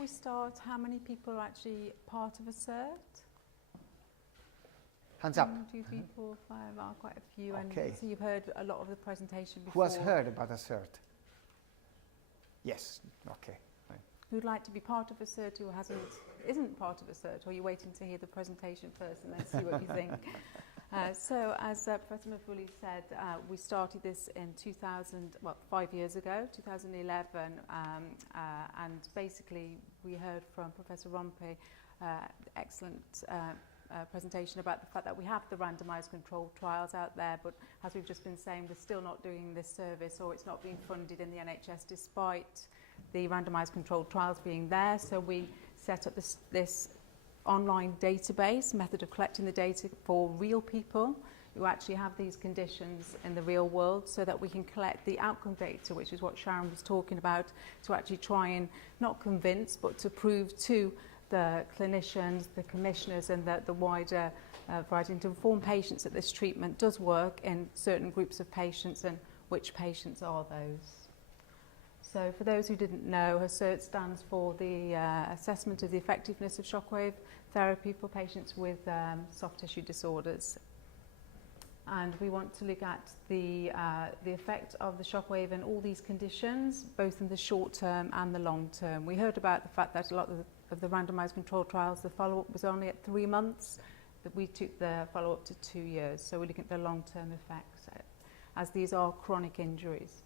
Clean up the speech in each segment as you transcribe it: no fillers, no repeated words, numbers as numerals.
we start, how many people are actually part of a CERT? Hands up. 2, 3, 4, 5, quite a few. Okay. And so you've heard a lot of the presentation before. Who has heard about a CERT? Yes, okay. Fine. Who'd like to be part of a CERT who isn't part of a CERT, or are you waiting to hear the presentation first and then see what you think? So as Professor Maffulli said, we started this in 5 years ago, 2011, and basically we heard from Professor Rompe excellent presentation about the fact that we have the randomised controlled trials out there, but as we've just been saying, we're still not doing this service, or it's not being funded in the NHS despite the randomised controlled trials being there. So we set up this online database, method of collecting the data for real people who actually have these conditions in the real world, so that we can collect the outcome data, which is what Sharon was talking about, to actually try and not convince, but to prove to the clinicians, the commissioners and the wider variety, and to inform patients that this treatment does work in certain groups of patients, and which patients are those. So for those who didn't know, CERT stands for the Assessment of the Effectiveness of Shockwave Therapy for Patients with Soft Tissue Disorders. And we want to look at the effect of the shockwave in all these conditions, both in the short term and the long term. We heard about the fact that a lot of the randomised controlled trials, the follow-up was only at 3 months, but we took the follow-up to 2 years. So we're looking at the long-term effects, as these are chronic injuries.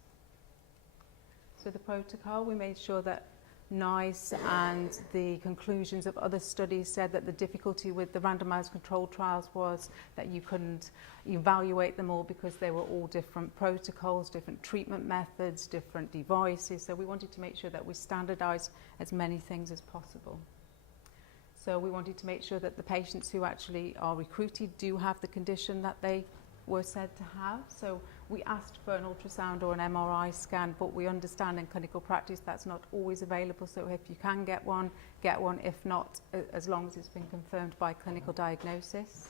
So the protocol, we made sure that NICE and the conclusions of other studies said that the difficulty with the randomised controlled trials was that you couldn't evaluate them all because they were all different protocols, different treatment methods, different devices. So we wanted to make sure that we standardise as many things as possible. So we wanted to make sure that the patients who actually are recruited do have the condition that they were said to have. So we asked for an ultrasound or an MRI scan, but we understand in clinical practice that's not always available. So if you can get one, get one. If not, as long as it's been confirmed by clinical diagnosis.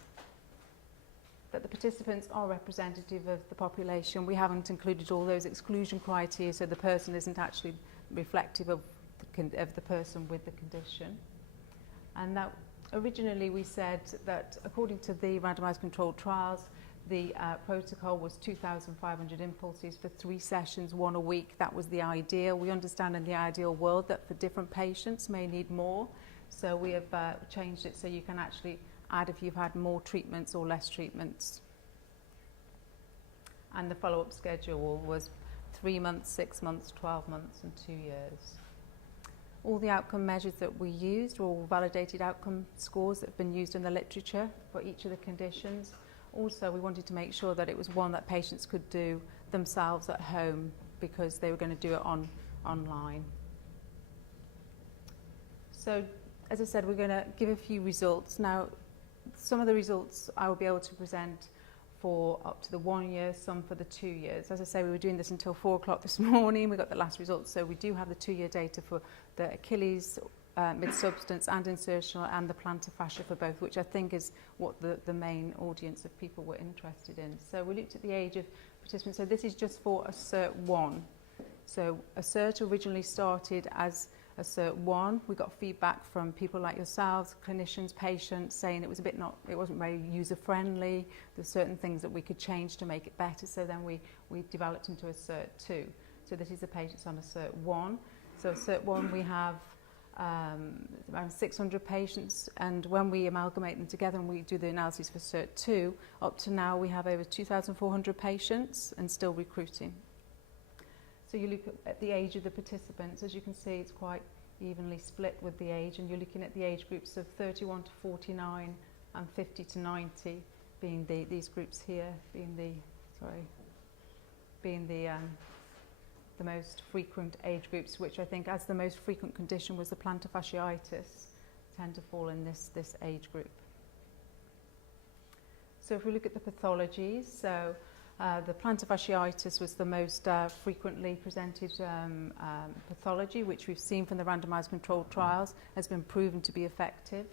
That the participants are representative of the population. We haven't included all those exclusion criteria, so the person isn't actually reflective of the person with the condition. And that originally we said that according to the randomised controlled trials, the protocol was 2,500 impulses for 3 sessions, 1 a week. That was the ideal. We understand in the ideal world that for different patients may need more. So we have changed it so you can actually add if you've had more treatments or less treatments. And the follow-up schedule was 3 months, 6 months, 12 months and 2 years. All the outcome measures that we used were all validated outcome scores that have been used in the literature for each of the conditions. Also, we wanted to make sure that it was one that patients could do themselves at home because they were going to do it online. So, as I said, we're going to give a few results. Now, some of the results I will be able to present for up to the 1 year, some for the 2 years. As I say, we were doing this until 4 o'clock this morning. We got the last results, so we do have the 2-year data for the Achilles, mid-substance and insertional, and the plantar fascia for both, which I think is what the main audience of people were interested in. So we looked at the age of participants. So this is just for a CERT 1. So a CERT originally started as a CERT 1. We got feedback from people like yourselves, clinicians, patients, saying it was it wasn't very user-friendly. There's certain things that we could change to make it better. So then we developed into a CERT 2. So this is the patients on a CERT 1. So CERT 1 we have around 600 patients, and when we amalgamate them together and we do the analysis for CERT 2, up to now we have over 2,400 patients and still recruiting. So you look at the age of the participants. As you can see, it's quite evenly split with the age, and you're looking at the age groups of 31 to 49 and 50 to 90 being these groups here being the most frequent age groups, which I think, as the most frequent condition was the plantar fasciitis, tend to fall in this age group. So if we look at the pathologies, so the plantar fasciitis was the most frequently presented pathology, which we've seen from the randomised controlled trials has been proven to be effective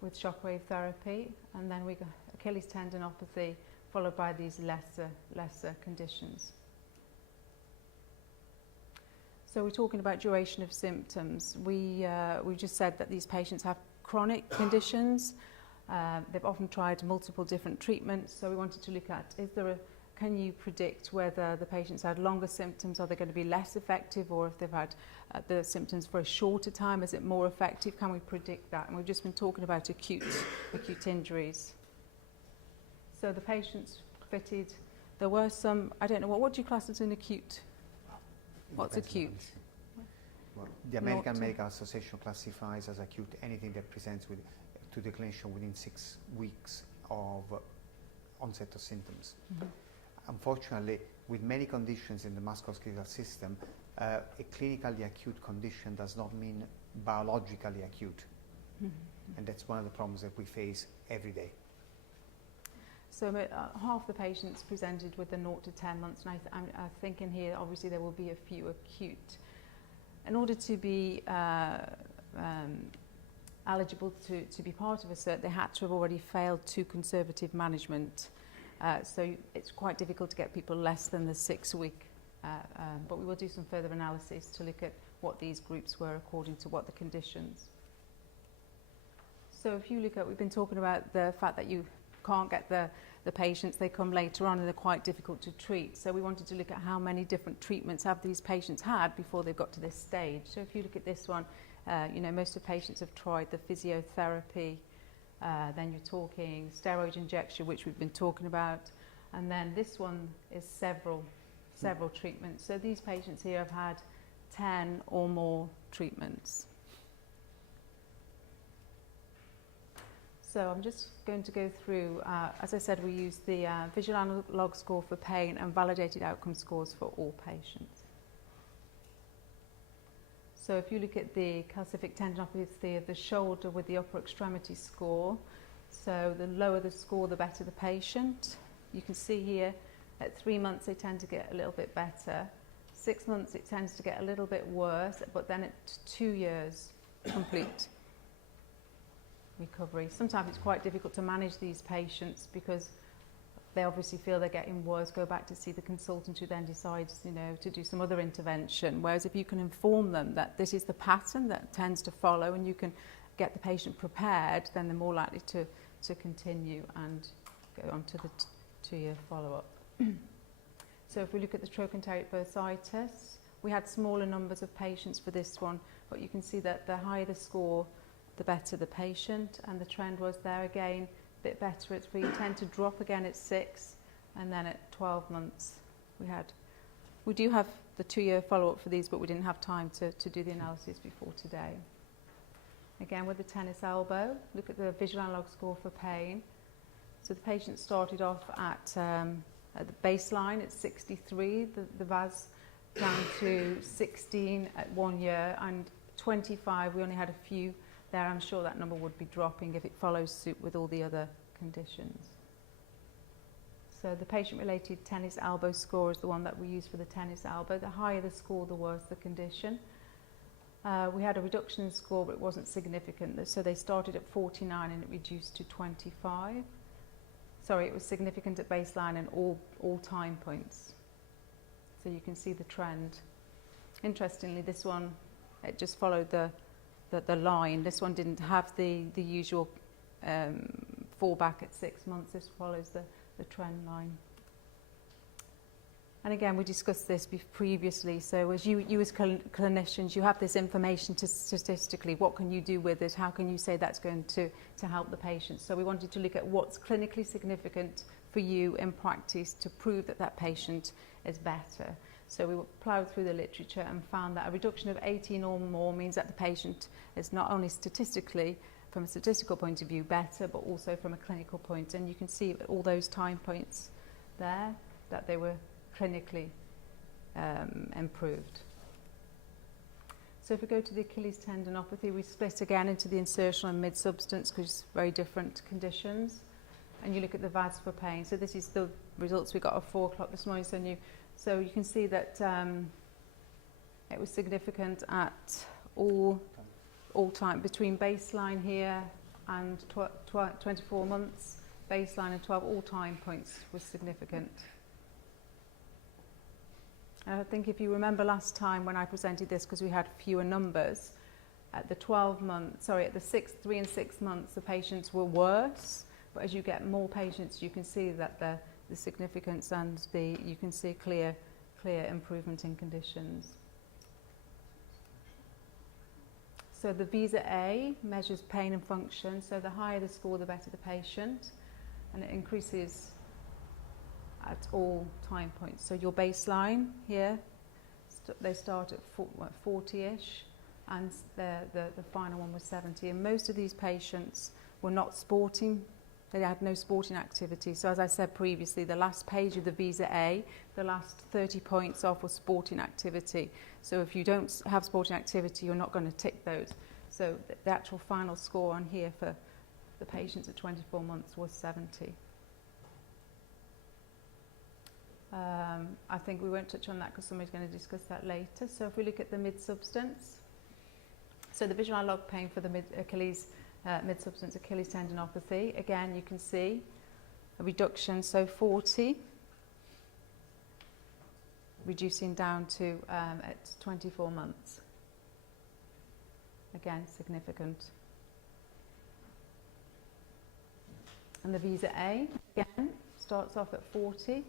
with shockwave therapy. And then we got Achilles tendinopathy, followed by these lesser conditions. So we're talking about duration of symptoms. We just said that these patients have chronic conditions. They've often tried multiple different treatments. So we wanted to look at, can you predict whether the patients had longer symptoms? Are they going to be less effective? Or if they've had the symptoms for a shorter time, is it more effective? Can we predict that? And we've just been talking about acute injuries. So the patients fitted, there were some, I don't know, what do you class as an acute? What's acute? Well, the American Medical Association classifies as acute anything that presents to the clinician within 6 weeks of onset of symptoms. Mm-hmm. Unfortunately, with many conditions in the musculoskeletal system, a clinically acute condition does not mean biologically acute. Mm-hmm. And that's one of the problems that we face every day. So half the patients presented with the 0 to 10 months, and I'm thinking here, obviously there will be a few acute. In order to be eligible to be part of a cert, they had to have already failed 2 conservative management. So it's quite difficult to get people less than the 6 week. But we will do some further analysis to look at what these groups were according to what the conditions. So if you look at, we've been talking about the fact that you can't get the patients, they come later on and they're quite difficult to treat. So we wanted to look at how many different treatments have these patients had before they've got to this stage. So if you look at this one, most of the patients have tried the physiotherapy, then you're talking steroid injection, which we've been talking about, and then this one is several treatments. So these patients here have had 10 or more treatments. So I'm just going to go through, as I said, we use the visual analog score for pain and validated outcome scores for all patients. So if you look at the calcific tendinopathy of the shoulder with the upper extremity score, so the lower the score, the better the patient. You can see here at 3 months they tend to get a little bit better. 6 months it tends to get a little bit worse, but then at 2 years, complete recovery. Sometimes it's quite difficult to manage these patients because they obviously feel they're getting worse, go back to see the consultant who then decides, to do some other intervention. Whereas if you can inform them that this is the pattern that tends to follow and you can get the patient prepared, then they're more likely to continue and go on to the 2-year follow-up. So if we look at the trochanteric bursitis, we had smaller numbers of patients for this one, but you can see that the higher the score, the better the patient, and the trend was there again, a bit better at 3, tend to drop again at 6, and then at 12 months we do have the 2-year follow-up for these, but we didn't have time to do the analysis before today. Again with the tennis elbow, look at the visual analog score for pain. So the patient started off at the baseline at 63, the VAS down to 16 at 1 year, and 25, we only had a few there. I'm sure that number would be dropping if it follows suit with all the other conditions. So the patient-related tennis elbow score is the one that we use for the tennis elbow. The higher the score, the worse the condition. We had a reduction in score, but it wasn't significant. So they started at 49 and it reduced to 25. Sorry, it was significant at baseline and all time points. So you can see the trend. Interestingly, this one, it just followed the line. This one didn't have the usual fallback at 6 months. This follows the trend line. And again, we discussed this previously. So as you as clinicians, you have this information to statistically, what can you do with it? How can you say that's going to help the patient? So we wanted to look at what's clinically significant for you in practice to prove that patient is better. So we ploughed through the literature and found that a reduction of 18 or more means that the patient is not only statistically, from a statistical point of view, better, but also from a clinical point. And you can see all those time points there, that they were clinically improved. So if we go to the Achilles tendinopathy, we split again into the insertional and mid-substance because it's very different conditions. And you look at the VAS for pain. So this is the results we got at 4 o'clock this morning. So you can see that it was significant at all time, between baseline here and 24 months, baseline and 12, all time points was significant. And I think if you remember last time when I presented this, because we had fewer numbers, at the 3 and 6 months, the patients were worse. But as you get more patients, you can see that the significance and you can see clear improvement in conditions. So the Visa A measures pain and function. So the higher the score, the better the patient, and it increases at all time points. So your baseline here, they start at 40-ish, and the final one was 70. And most of these patients were not sporting. They had no sporting activity. So as I said previously, the last page of the Visa A, the last 30 points off was sporting activity. So if you don't have sporting activity, you're not going to tick those. So the actual final score on here for the patients at 24 months was 70. I think we won't touch on that because somebody's going to discuss that later. So if we look at the mid-substance, so the visual analog pain for the mid-substance Achilles tendinopathy, again you can see a reduction, so 40, reducing down to at 24 months. Again, significant. And the Visa A, again, starts off at 40.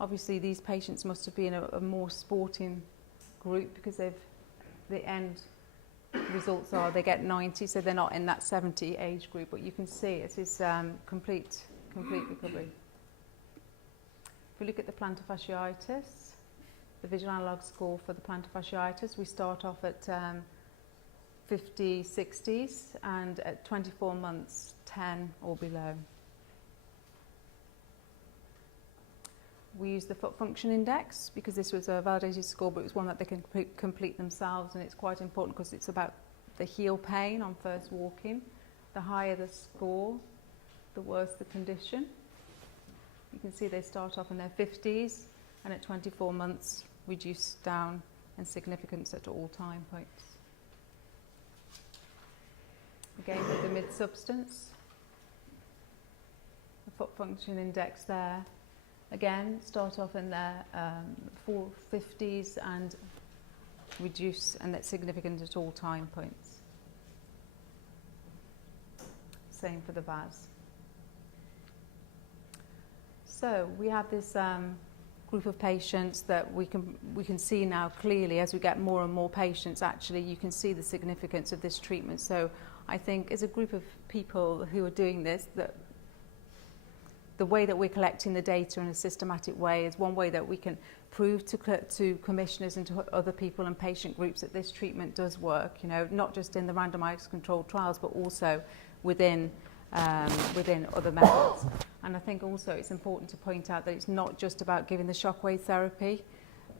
Obviously these patients must have been a more sporting group because the end results are they get 90, so they're not in that 70 age group, but you can see it is complete recovery. If we look at the plantar fasciitis, the visual analog score for the plantar fasciitis, we start off at 50, 60s, and at 24 months, 10 or below. We use the foot function index because this was a validated score, but it was one that they can complete themselves, and it's quite important because it's about the heel pain on first walking. The higher the score, the worse the condition. You can see they start off in their 50s, and at 24 months reduce down in significance at all time points. Again with the mid-substance, the foot function index there. Again, start off in their 50s and reduce, and that's significant at all time points. Same for the VAS. So we have this group of patients that we can see now clearly as we get more and more patients. Actually, you can see the significance of this treatment. So I think as a group of people who are doing this, that the way that we're collecting the data in a systematic way is one way that we can prove to commissioners and to other people and patient groups that this treatment does work, you know, not just in the randomized controlled trials, but also within other methods. And I think also it's important to point out that it's not just about giving the shockwave therapy.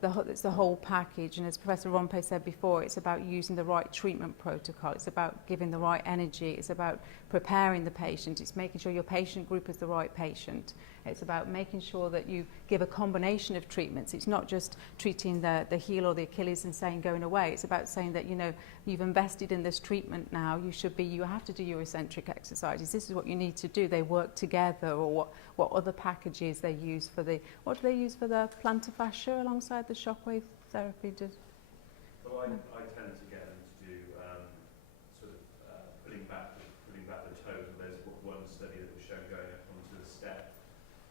It's the whole package, and as Professor Rompe said before, it's about using the right treatment protocol, it's about giving the right energy, it's about preparing the patient, it's making sure your patient group is the right patient, it's about making sure that you give a combination of treatments. It's not just treating the heel or the Achilles and saying going away, it's about saying that, you know, you've invested in this treatment now, you have to do your eccentric exercises, this is what you need to do, they work together, or what other packages they use for what do they use for the plantar fascia alongside the shockwave therapy? Well, I tend to get them to do sort of putting back the toes. And there's one study that was shown going up onto the step,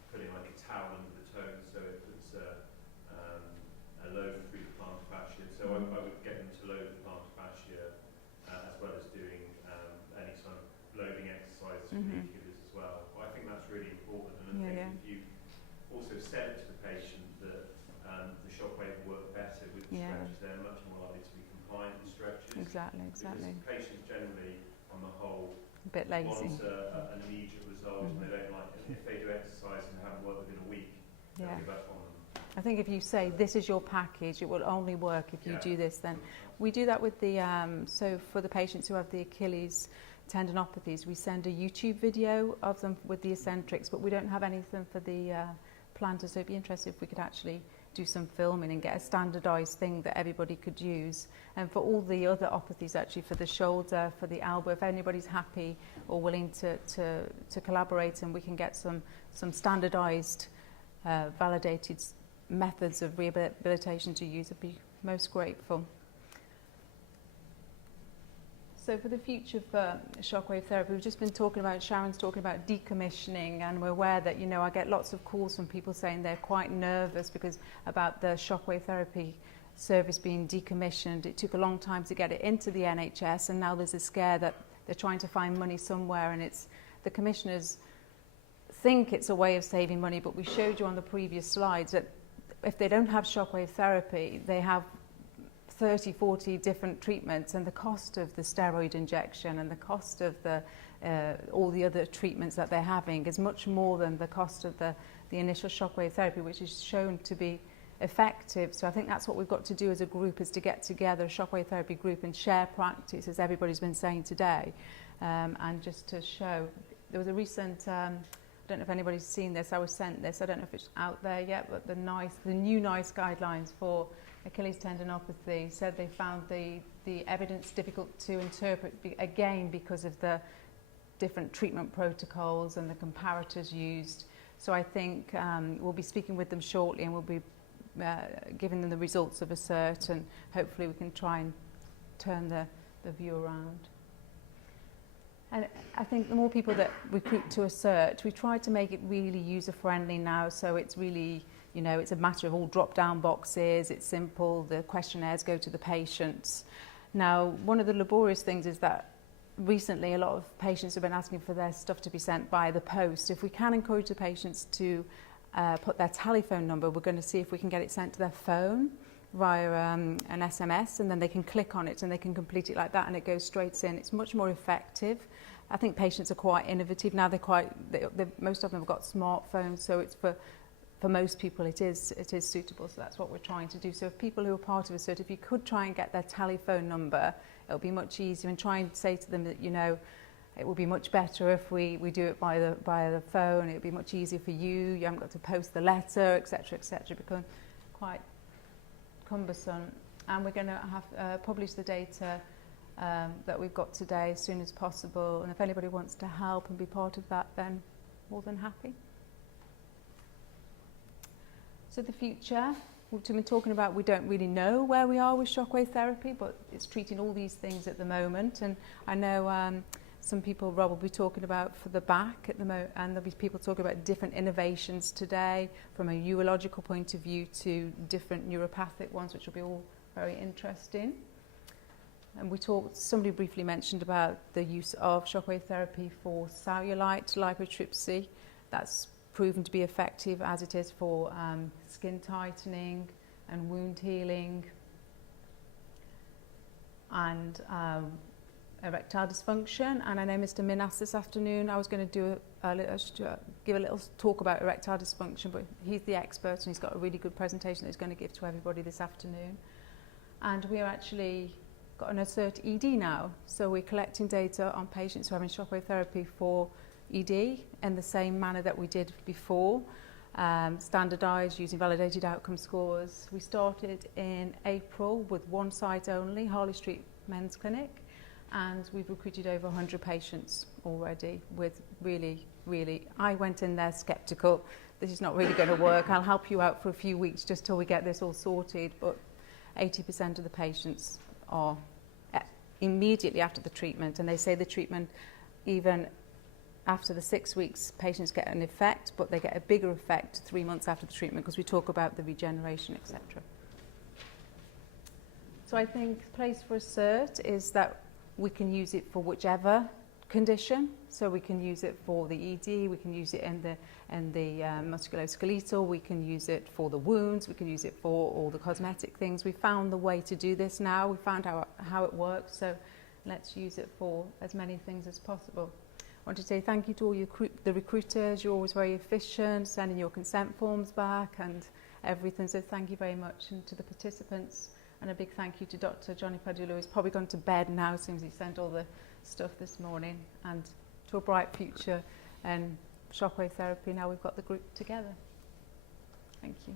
putting like a towel under the toes so it puts a load through the plantar fascia. So I would get them to load the plantar fascia as well as doing any sort of loading exercises for the Achilles as well. But I think that's really important. And I think if you also said to the patient that the shockwave will work better with the stretches, they're much more likely to be compliant with stretches. Exactly. Because patients generally, on the whole, a bit lazy. Want an immediate result, and they don't like it. If they do exercise and haven't worked within a week, they'll give up on them. I think if you say this is your package, it will only work if you do this. Then we do that with the so for the patients who have the Achilles tendinopathies, we send a YouTube video of them with the eccentrics, but we don't have anything for the plantar. So it'd be interesting if we could actually do some filming and get a standardized thing that everybody could use. And for all the other opathies, actually, for the shoulder, for the elbow, if anybody's happy or willing to collaborate, and we can get some standardized validated methods of rehabilitation to use, I'd be most grateful. So for the future for shockwave therapy, we've just been talking about, Sharon's talking about decommissioning, and we're aware that, you know, I get lots of calls from people saying they're quite nervous because about the shockwave therapy service being decommissioned. It took a long time to get it into the NHS, and now there's a scare that they're trying to find money somewhere, and it's the commissioners think it's a way of saving money, but we showed you on the previous slides that if they don't have shockwave therapy, they have 30, 40 different treatments, and the cost of the steroid injection and the cost of the all the other treatments that they're having is much more than the cost of the initial shockwave therapy, which is shown to be effective. So I think that's what we've got to do as a group, is to get together, a shockwave therapy group, and share practice, as everybody's been saying today, and just to show. There was a recent, I don't know if anybody's seen this, I was sent this, I don't know if it's out there yet, but the new NICE guidelines for Achilles tendinopathy said they found the evidence difficult to interpret, again because of the different treatment protocols and the comparators used. So I think we'll be speaking with them shortly, and we'll be giving them the results of ASSERT, and hopefully we can try and turn the view around. And I think the more people that recruit to ASSERT, we try to make it really user-friendly now, so it's really, you know, it's a matter of all drop-down boxes, it's simple, the questionnaires go to the patients. Now, one of the laborious things is that recently a lot of patients have been asking for their stuff to be sent by the post. If we can encourage the patients to put their telephone number, we're going to see if we can get it sent to their phone via an SMS, and then they can click on it and they can complete it like that, and it goes straight in. It's much more effective. I think patients are quite innovative now. Most of them have got smartphones, so it's for most people it is suitable. So that's what we're trying to do. So if people who are part of ASSERT, if you could try and get their telephone number, it'll be much easier, and try and say to them that, you know, it would be much better if we do it by the phone. It would be much easier for you. You haven't got to post the letter, etc., etc. Become quite cumbersome. And we're going to have publish the data that we've got today as soon as possible. And if anybody wants to help and be part of that, then more than happy. So the future, we've been talking about, we don't really know where we are with shockwave therapy, but it's treating all these things at the moment. And I know some people, Rob will be talking about for the back at the moment, and there'll be people talking about different innovations today from a urological point of view to different neuropathic ones, which will be all very interesting. And somebody briefly mentioned about the use of shockwave therapy for cellulite lipotrypsy. That's proven to be effective, as it is for skin tightening and wound healing and erectile dysfunction. And I know Mr. Min asked this afternoon, I was going to give a little talk about erectile dysfunction, but he's the expert and he's got a really good presentation that he's going to give to everybody this afternoon. And we're actually got an ASSERT ED now, so we're collecting data on patients who are having shockwave therapy for ED in the same manner that we did before, standardised using validated outcome scores. We started in April with one site only, Harley Street Men's Clinic, and we've recruited over 100 patients already with really, I went in there sceptical, this is not really going to work, I'll help you out for a few weeks just till we get this all sorted, but 80% of the patients are immediately after the treatment, and they say the treatment, even after the 6 weeks, patients get an effect, but they get a bigger effect 3 months after the treatment, because we talk about the regeneration, etc. So I think the place for ASSERT is that we can use it for whichever condition. So we can use it for the ED, we can use it in the musculoskeletal, we can use it for the wounds, we can use it for all the cosmetic things. We found the way to do this now, we found how it works, so let's use it for as many things as possible. I want to say thank you to all the recruiters. You're always very efficient, sending your consent forms back and everything, so thank you very much, and to the participants. And a big thank you to Dr. Johnny Padula, who's probably gone to bed now as soon as he sent all the stuff this morning, and to a bright future and shockwave therapy. Now we've got the group together. Thank you.